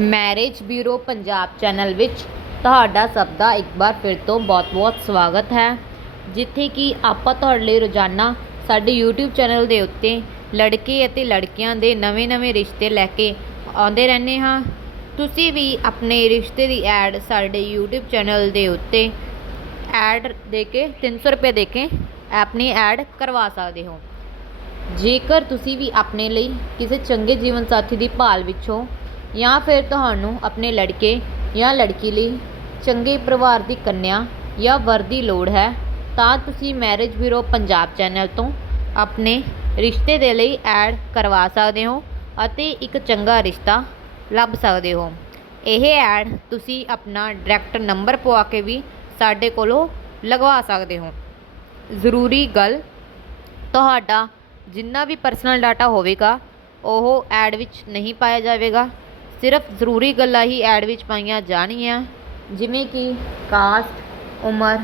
Marriage bureau Punjab channel ਵਿੱਚ ਤੁਹਾਡਾ ਸਭ ਦਾ ਇੱਕ ਵਾਰ ਫਿਰ ਤੋਂ ਬਹੁਤ-ਬਹੁਤ ਸਵਾਗਤ ਹੈ। ਜਿੱਥੇ ਕਿ ਆਪਾਂ ਤੁਹਾਡੇ ਲਈ ਰੋਜ਼ਾਨਾ ਸਾਡੇ YouTube ਚੈਨਲ ਦੇ ਉੱਤੇ ਲੜਕੇ ਅਤੇ ਲੜਕੀਆਂ ਦੇ ਨਵੇਂ-ਨਵੇਂ ਰਿਸ਼ਤੇ ਲੈ ਕੇ ਆਉਂਦੇ ਰਹਿੰਦੇ ਹਾਂ। ਤੁਸੀਂ ਵੀ ਆਪਣੇ ਰਿਸ਼ਤੇ ਦੀ ਐਡ ਸਾਡੇ YouTube ਚੈਨਲ ਦੇ ਉੱਤੇ ਐਡ ਦੇ ਕੇ 300 ਰੁਪਏ ਦੇ ਕੇ ਆਪਣੀ ਐਡ ਕਰਵਾ ਸਕਦੇ ਹੋ। ਜੇਕਰ ਤੁਸੀਂ ਵੀ ਆਪਣੇ ਲਈ ਕਿਸੇ ਚੰਗੇ ਜੀਵਨ ਸਾਥੀ ਦੀ ਭਾਲ ਵਿੱਚ ਹੋ ਜਾਂ ਫਿਰ ਤੁਹਾਨੂੰ ਆਪਣੇ ਲੜਕੇ ਜਾਂ ਲੜਕੀ ਲਈ ਚੰਗੇ ਪਰਿਵਾਰ ਦੀ ਕੰਨਿਆ ਜਾਂ ਵਰ ਦੀ ਲੋੜ ਹੈ, ਤਾਂ ਤੁਸੀਂ ਮੈਰਿਜ ਬਿਊਰੋ ਪੰਜਾਬ ਚੈਨਲ ਤੋਂ ਆਪਣੇ ਰਿਸ਼ਤੇ ਦੇ ਲਈ ਐਡ ਕਰਵਾ ਸਕਦੇ ਹੋ ਅਤੇ ਇੱਕ ਚੰਗਾ ਰਿਸ਼ਤਾ ਲੱਭ ਸਕਦੇ ਹੋ। ਇਹ ਐਡ ਤੁਸੀਂ ਆਪਣਾ ਡਾਇਰੈਕਟ ਨੰਬਰ ਪਵਾ ਕੇ ਵੀ ਸਾਡੇ ਕੋਲੋਂ ਲਗਵਾ ਸਕਦੇ ਹੋ। ਜ਼ਰੂਰੀ ਗੱਲ, ਤੁਹਾਡਾ ਜਿੰਨਾ ਵੀ ਪਰਸਨਲ ਡਾਟਾ ਹੋਵੇਗਾ, ਉਹ ਐਡ ਵਿੱਚ ਨਹੀਂ ਪਾਇਆ ਜਾਵੇਗਾ। ਸਿਰਫ ਜ਼ਰੂਰੀ ਗੱਲਾਂ ਹੀ ਐਡ ਵਿੱਚ ਪਾਈਆਂ ਜਾਣਗੀਆਂ, ਜਿਵੇਂ ਕਿ ਕਾਸਟ, ਉਮਰ,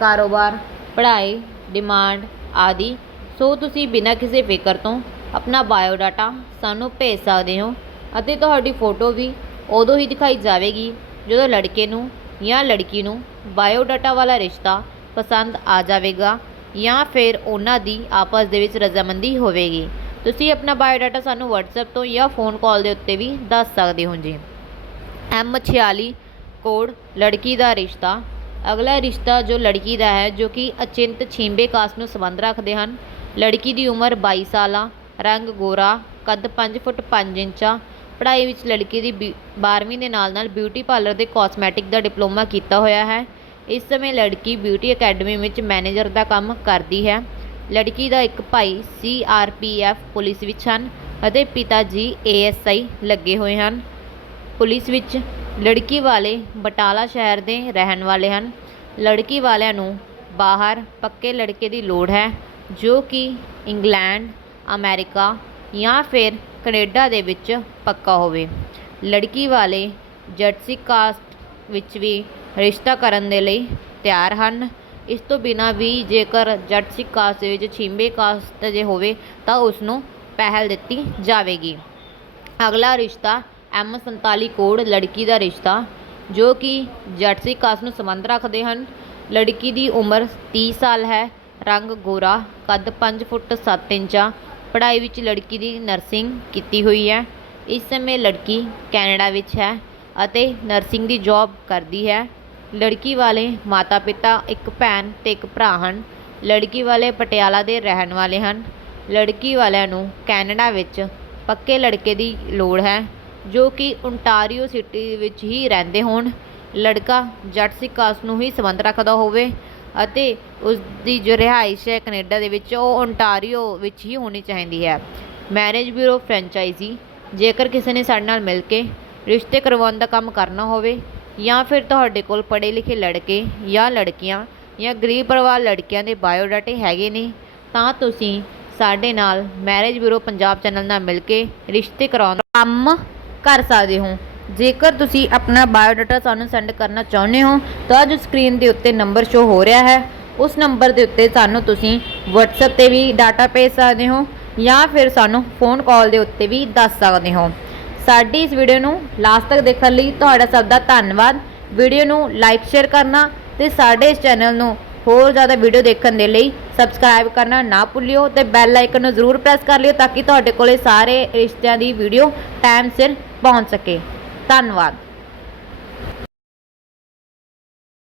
ਕਾਰੋਬਾਰ, ਪੜ੍ਹਾਈ, ਡਿਮਾਂਡ ਆਦਿ। ਸੋ ਤੁਸੀਂ ਬਿਨਾਂ ਕਿਸੇ ਫਿਕਰ ਤੋਂ ਆਪਣਾ ਬਾਇਓਡਾਟਾ ਸਾਨੂੰ ਭੇਜ ਸਕਦੇ ਹੋ ਅਤੇ ਤੁਹਾਡੀ ਫੋਟੋ ਵੀ ਉਦੋਂ ਹੀ ਦਿਖਾਈ ਜਾਵੇਗੀ ਜਦੋਂ ਲੜਕੇ ਨੂੰ ਜਾਂ ਲੜਕੀ ਨੂੰ ਬਾਇਓਡਾਟਾ ਵਾਲਾ ਰਿਸ਼ਤਾ ਪਸੰਦ ਆ ਜਾਵੇਗਾ ਜਾਂ ਫਿਰ ਉਹਨਾਂ ਦੀ ਆਪਸ ਦੇ ਵਿੱਚ ਰਜ਼ਾਮੰਦੀ ਹੋਵੇਗੀ। ਤੁਸੀਂ ਆਪਣਾ ਬਾਇਓਡਾਟਾ ਸਾਨੂੰ WhatsApp ਤੋਂ ਜਾਂ ਫੋਨ ਕਾਲ ਦੇ ਉੱਤੇ ਵੀ ਦੱਸ ਸਕਦੇ ਹੋ ਜੀ। ਐਮ 46 ਕੋਡ ਲੜਕੀ ਦਾ ਰਿਸ਼ਤਾ। ਅਗਲਾ ਰਿਸ਼ਤਾ ਜੋ ਲੜਕੀ ਦਾ ਹੈ, ਜੋ ਕਿ ਅਚਿੰਤ ਛਿੰਬੇ ਕਾਸਟ ਨੂੰ ਸੰਬੰਧ ਰੱਖਦੇ ਹਨ। ਲੜਕੀ ਦੀ ਉਮਰ 22 ਸਾਲਾਂ, ਰੰਗ ਗੋਰਾ, ਕੱਦ 5 ਫੁੱਟ 5 ਇੰਚਾ। ਪੜ੍ਹਾਈ ਵਿੱਚ ਲੜਕੀ ਦੀ 12ਵੀਂ ਦੇ ਨਾਲ ਨਾਲ ਬਿਊਟੀ ਪਾਰਲਰ ਦੇ ਕਾਸਮੈਟਿਕ ਦਾ ਡਿਪਲੋਮਾ ਕੀਤਾ ਹੋਇਆ ਹੈ। ਇਸ ਸਮੇਂ ਲੜਕੀ ਬਿਊਟੀ ਅਕੈਡਮੀ ਵਿੱਚ ਮੈਨੇਜਰ ਦਾ ਕੰਮ ਕਰਦੀ ਹੈ। ਲੜਕੀ ਦਾ ਇੱਕ ਭਾਈ ਸੀਆਰਪੀਐਫ ਪੁਲਿਸ ਵਿੱਚ ਹਨ ਅਤੇ ਪਿਤਾ ਜੀ ਏਐਸਆਈ ਲੱਗੇ ਹੋਏ ਹਨ। ਪੁਲਿਸ ਵਿੱਚ ਲੜਕੀ ਵਾਲੇ ਬਟਾਲਾ ਸ਼ਹਿਰ ਦੇ ਰਹਿਣ ਵਾਲੇ ਹਨ। ਲੜਕੀ ਵਾਲਿਆਂ ਨੂੰ ਬਾਹਰ ਪੱਕੇ ਲੜਕੇ ਦੀ ਲੋੜ ਹੈ, ਜੋ ਕਿ ਇੰਗਲੈਂਡ, ਅਮਰੀਕਾ ਜਾਂ ਫਿਰ ਕੈਨੇਡਾ ਦੇ ਵਿੱਚ ਪੱਕਾ ਹੋਵੇ। ਲੜਕੀ ਵਾਲੇ ਜਰਸੀ ਕਾਸਟ ਵਿੱਚ ਵੀ ਰਿਸ਼ਤਾ ਕਰਨ ਦੇ ਲਈ ਤਿਆਰ ਹਨ। ਇਸ ਤੋਂ ਬਿਨਾਂ ਵੀ ਜੇਕਰ ਜਰਸੀ ਕਾਸਟ ਦੇ ਵਿੱਚ ਛਿੰਬੇ ਕਾਸਟ ਜੇ ਹੋਵੇ ਤਾਂ ਉਸ ਨੂੰ ਪਹਿਲ ਦਿੱਤੀ ਜਾਵੇਗੀ। ਅਗਲਾ ਰਿਸ਼ਤਾ ਐਮ 47 ਕੋਡ ਲੜਕੀ ਦਾ ਰਿਸ਼ਤਾ, ਜੋ ਕਿ ਜਰਸੀ ਕਾਸਟ ਨੂੰ ਸੰਬੰਧ ਰੱਖਦੇ ਹਨ। ਲੜਕੀ ਦੀ ਉਮਰ 30 ਸਾਲ ਹੈ, ਰੰਗ ਗੋਰਾ, ਕੱਦ 5 ਫੁੱਟ 7 ਇੰਚਾ, ਪੜ੍ਹਾਈ ਵਿੱਚ ਲੜਕੀ ਦੀ ਨਰਸਿੰਗ ਕੀਤੀ ਹੋਈ ਹੈ। ਇਸ ਸਮੇਂ ਲੜਕੀ ਕੈਨੇਡਾ ਵਿੱਚ ਹੈ ਅਤੇ ਨਰਸਿੰਗ ਦੀ ਜੌਬ ਕਰਦੀ ਹੈ। ਲੜਕੀ ਵਾਲੇ ਮਾਤਾ ਪਿਤਾ ਇੱਕ ਭੈਣ ਅਤੇ ਇੱਕ ਭਰਾ ਹਨ। ਲੜਕੀ ਵਾਲੇ ਪਟਿਆਲਾ ਦੇ ਰਹਿਣ ਵਾਲੇ ਹਨ। ਲੜਕੀ ਵਾਲਿਆਂ ਨੂੰ ਕੈਨੇਡਾ ਵਿੱਚ ਪੱਕੇ ਲੜਕੇ ਦੀ ਲੋੜ ਹੈ, ਜੋ ਕਿ ਓਨਟਾਰੀਓ ਸਿਟੀ ਵਿੱਚ ਹੀ ਰਹਿੰਦੇ ਹੋਣ। ਲੜਕਾ ਜੱਟ ਸਿੱਖ ਕਾਸਟ ਨੂੰ ਹੀ ਸੰਬੰਧ ਰੱਖਦਾ ਹੋਵੇ ਅਤੇ ਉਸ ਦੀ ਜੋ ਰਿਹਾਇਸ਼ ਹੈ ਕੈਨੇਡਾ ਦੇ ਵਿੱਚ, ਉਹ ਓਨਟਾਰੀਓ ਵਿੱਚ ਹੀ ਹੋਣੀ ਚਾਹੀਦੀ ਹੈ। ਮੈਰਿਜ ਬਿਊਰੋ ਫਰੈਂਚਾਈਜ਼ੀ, ਜੇਕਰ ਕਿਸੇ ਨੇ ਸਾਡੇ ਨਾਲ ਮਿਲ ਕੇ ਰਿਸ਼ਤੇ ਕਰਵਾਉਣ ਦਾ ਕੰਮ ਕਰਨਾ ਹੋਵੇ ਜਾਂ ਫਿਰ ਤੁਹਾਡੇ ਕੋਲ ਪੜ੍ਹੇ ਲਿਖੇ ਲੜਕੇ ਜਾਂ ਲੜਕੀਆਂ ਜਾਂ ਗਰੀਬ ਪਰਿਵਾਰ ਲੜਕੀਆਂ ਦੇ ਬਾਇਓਡਾਟੇ ਹੈਗੇ ਨੇ, ਤਾਂ ਤੁਸੀਂ ਸਾਡੇ ਨਾਲ ਮੈਰਿਜ ਬਿਊਰੋ ਪੰਜਾਬ ਚੈਨਲ ਨਾਲ ਮਿਲ ਕੇ ਰਿਸ਼ਤੇ ਕਰਾਉਣ ਦਾ ਕੰਮ ਕਰ ਸਕਦੇ ਹੋ। ਜੇਕਰ ਤੁਸੀਂ ਆਪਣਾ ਬਾਇਓਡਾਟਾ ਸਾਨੂੰ ਸੈਂਡ ਕਰਨਾ ਚਾਹੁੰਦੇ ਹੋ, ਤਾਂ ਜੋ ਸਕਰੀਨ ਦੇ ਉੱਤੇ ਨੰਬਰ ਸ਼ੋ ਹੋ ਰਿਹਾ ਹੈ, ਉਸ ਨੰਬਰ ਦੇ ਉੱਤੇ ਸਾਨੂੰ ਤੁਸੀਂ WhatsApp ਤੇ ਵੀ ਡਾਟਾ ਭੇਜ ਸਕਦੇ ਹੋ ਜਾਂ ਫਿਰ ਸਾਨੂੰ ਫੋਨ ਕਾਲ ਦੇ ਉੱਤੇ ਵੀ ਦੱਸ ਸਕਦੇ ਹੋ। ਸਾਡੀ ਇਸ ਵੀਡੀਓ ਨੂੰ ਲਾਸਟ ਤੱਕ ਦੇਖਣ ਲਈ ਤੁਹਾਡਾ ਸਭ ਦਾ ਧੰਨਵਾਦ। ਵੀਡੀਓ ਨੂੰ ਲਾਈਕ ਸ਼ੇਅਰ ਕਰਨਾ ਤੇ ਸਾਡੇ ਇਸ ਚੈਨਲ ਨੂੰ ਹੋਰ ਜ਼ਿਆਦਾ ਵੀਡੀਓ ਦੇਖਣ ਦੇ ਲਈ ਸਬਸਕ੍ਰਾਈਬ ਕਰਨਾ ਨਾ ਭੁੱਲਿਓ ਤੇ ਬੈਲ ਆਈਕਨ ਨੂੰ ਜ਼ਰੂਰ ਪ੍ਰੈਸ ਕਰ ਲਿਓ ਤਾਂ ਕਿ ਤੁਹਾਡੇ ਕੋਲੇ ਸਾਰੇ ਰਿਸ਼ਤਿਆਂ ਦੀ ਵੀਡੀਓ ਟਾਈਮ ਸਿਰ ਪਹੁੰਚ ਸਕੇ। ਧੰਨਵਾਦ।